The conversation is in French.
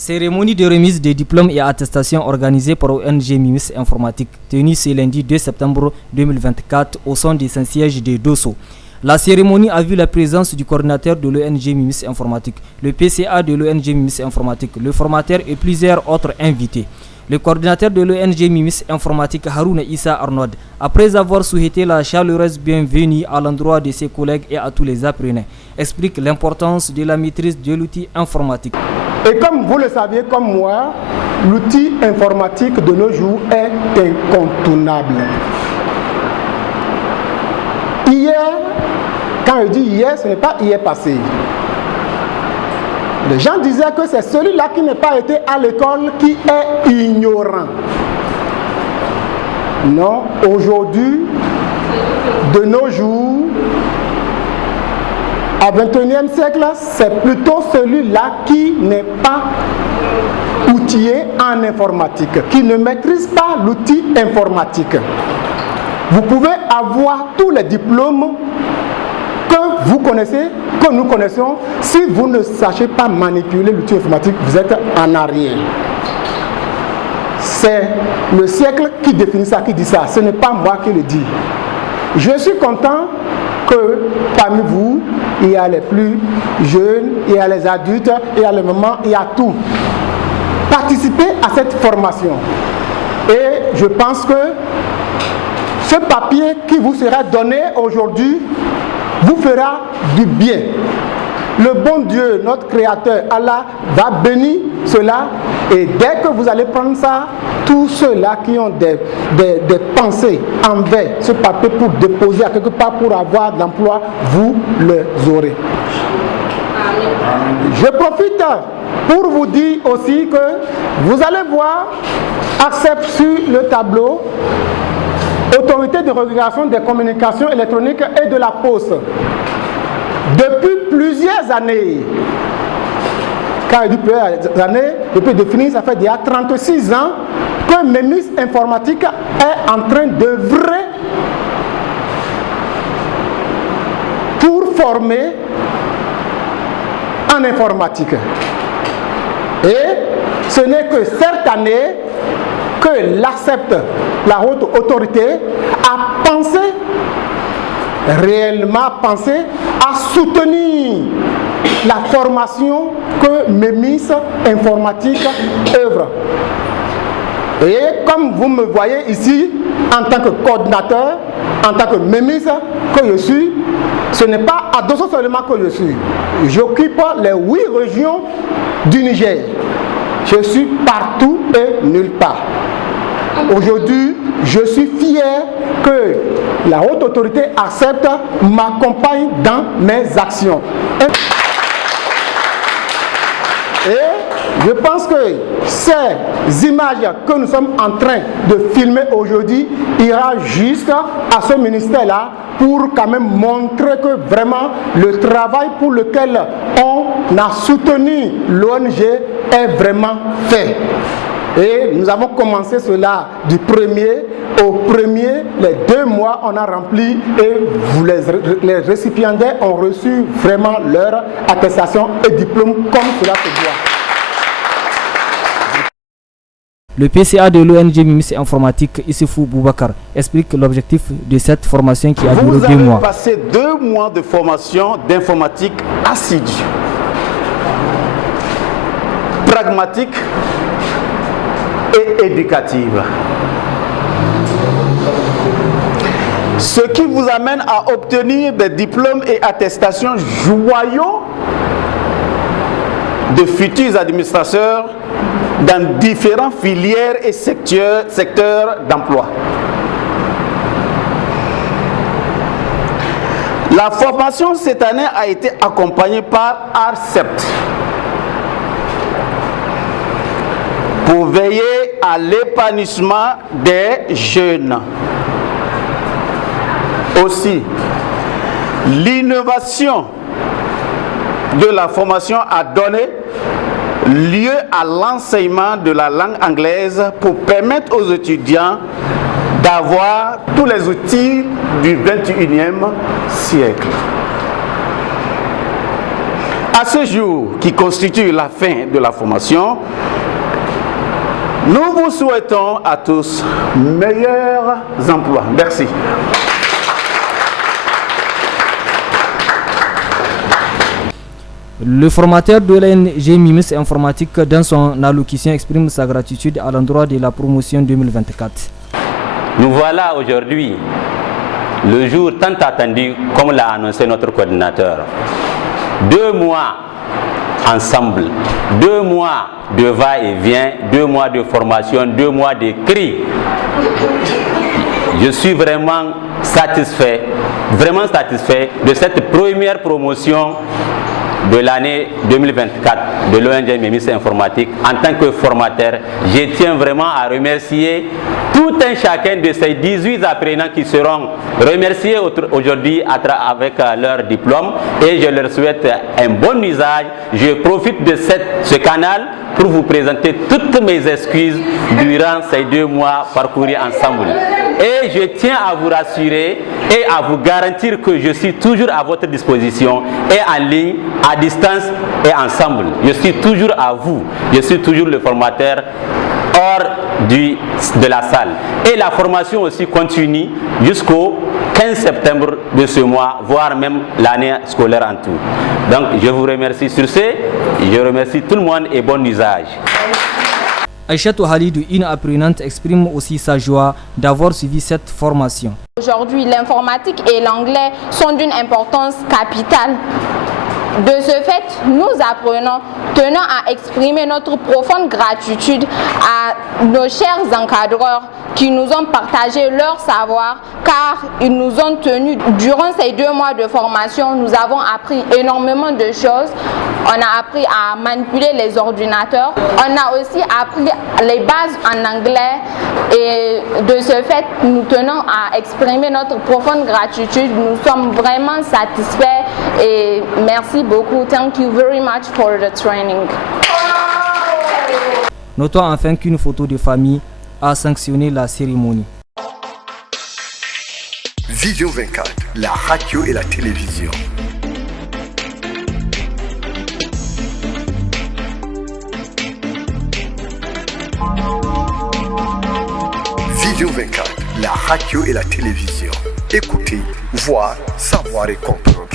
Cérémonie de remise des diplômes et attestations organisée par ONG Mimis Informatique, tenue ce lundi 2 septembre 2024 au sein des Saint-Sièges de Dosso. La cérémonie a vu la présence du coordinateur de l'ONG Mimis Informatique, le PCA de l'ONG Mimis Informatique, le formateur et plusieurs autres invités. Le coordinateur de l'ONG Mimis Informatique, Harouna Issa Arnaud, après avoir souhaité la chaleureuse bienvenue à l'endroit de ses collègues et à tous les apprenants, explique l'importance de la maîtrise de l'outil informatique. Et comme vous le saviez comme moi, l'outil informatique de nos jours est incontournable. Hier, quand je dis hier, ce n'est pas hier passé. Les gens disaient que c'est celui-là qui n'a pas été à l'école qui est ignorant. Non, aujourd'hui, de nos jours, au XXIe siècle, c'est plutôt celui-là qui n'est pas outillé en informatique, qui ne maîtrise pas l'outil informatique. Vous pouvez avoir tous les diplômes que vous connaissez, que nous connaissons. Si vous ne sachez pas manipuler l'outil informatique, vous êtes en arrière. C'est le siècle qui définit ça, qui dit ça. Ce n'est pas moi qui le dis. Je suis content que parmi vous, il y a les plus jeunes, il y a les adultes, il y a les mamans, il y a tout. Participez à cette formation. Et je pense que ce papier qui vous sera donné aujourd'hui vous fera du bien. Le bon Dieu, notre Créateur, Allah, va bénir cela. Et dès que vous allez prendre ça, tous ceux-là qui ont des pensées envers ce papier pour déposer à quelque part pour avoir de l'emploi, vous les aurez. Je profite pour vous dire aussi que vous allez voir, accepte sur le tableau, Autorité de régulation des communications électroniques et de la poste. Depuis plusieurs années, quand je dis plusieurs années, depuis définir, ça fait déjà 36 ans que Mimis Informatique est en train d'œuvrer pour former en informatique. Et ce n'est que cette année que l'ACEPT, la haute autorité, a pensé, réellement pensé, à soutenir la formation que Mimis Informatique œuvre. Et comme vous me voyez ici, en tant que coordinateur, en tant que Mimis que je suis, ce n'est pas à Dosso seulement que je suis. J'occupe les 8 régions du Niger. Je suis partout et nulle part. Aujourd'hui, je suis fier que la haute autorité accepte, m'accompagne dans mes actions. Et je pense que ces images que nous sommes en train de filmer aujourd'hui ira jusqu'à ce ministère-là pour quand même montrer que vraiment le travail pour lequel on a soutenu l'ONG est vraiment fait. Et nous avons commencé cela du 1er au 1er, les 2 mois on a rempli et les récipiendaires ont reçu vraiment leur attestation et diplôme comme cela se doit. Le PCA de l'ONG Mimis Informatique, Issefou Boubacar, explique l'objectif de cette formation qui a duré 2 mois. Vous avez passé 2 mois de formation d'informatique assidue, pragmatique et éducative. Ce qui vous amène à obtenir des diplômes et attestations joyaux de futurs administrateurs dans différentes filières et secteurs d'emploi. La formation cette année a été accompagnée par ARCEPT pour veiller à l'épanouissement des jeunes. Aussi, l'innovation de la formation a donné lieu à l'enseignement de la langue anglaise pour permettre aux étudiants d'avoir tous les outils du 21e siècle. À ce jour qui constitue la fin de la formation, nous vous souhaitons à tous meilleurs emplois. Merci. Le formateur de l'ONG MIMIS Informatique, dans son allocution, exprime sa gratitude à l'endroit de la promotion 2024. Nous voilà aujourd'hui, le jour tant attendu, comme l'a annoncé notre coordinateur. 2 mois ensemble, 2 mois de va-et-vient, 2 mois de formation, 2 mois de cris. Je suis vraiment satisfait de cette première promotion de l'année 2024 de l'ONG MIMIS Informatique. En tant que formateur, je tiens vraiment à remercier tout un chacun de ces 18 apprenants qui seront remerciés aujourd'hui avec leur diplôme, et je leur souhaite un bon usage. Je profite de ce canal pour vous présenter toutes mes excuses durant ces 2 mois parcourus ensemble. Et je tiens à vous rassurer et à vous garantir que je suis toujours à votre disposition, et en ligne, à distance et ensemble. Je suis toujours à vous. Je suis toujours le formateur hors de la salle. Et la formation aussi continue jusqu'au 15 septembre de ce mois, voire même l'année scolaire en tout. Donc je vous remercie sur ce. Je remercie tout le monde et bon usage. Aïchatou Halidou, une apprenante, exprime aussi sa joie d'avoir suivi cette formation. Aujourd'hui, l'informatique et l'anglais sont d'une importance capitale. De ce fait, nous apprenons, tenons à exprimer notre profonde gratitude à nos chers encadreurs qui nous ont partagé leur savoir, car ils nous ont tenus durant ces 2 mois de formation. Nous avons appris énormément de choses. On a appris à manipuler les ordinateurs. On a aussi appris les bases en anglais, et de ce fait, nous tenons à exprimer notre profonde gratitude. Nous sommes vraiment satisfaits et merci beaucoup. Thank you very much for the training. Notons enfin qu'une photo de famille a sanctionné la cérémonie. Vision 24, la radio et la télévision. Vision 24, la radio et la télévision. Écoutez, voir, savoir et comprendre.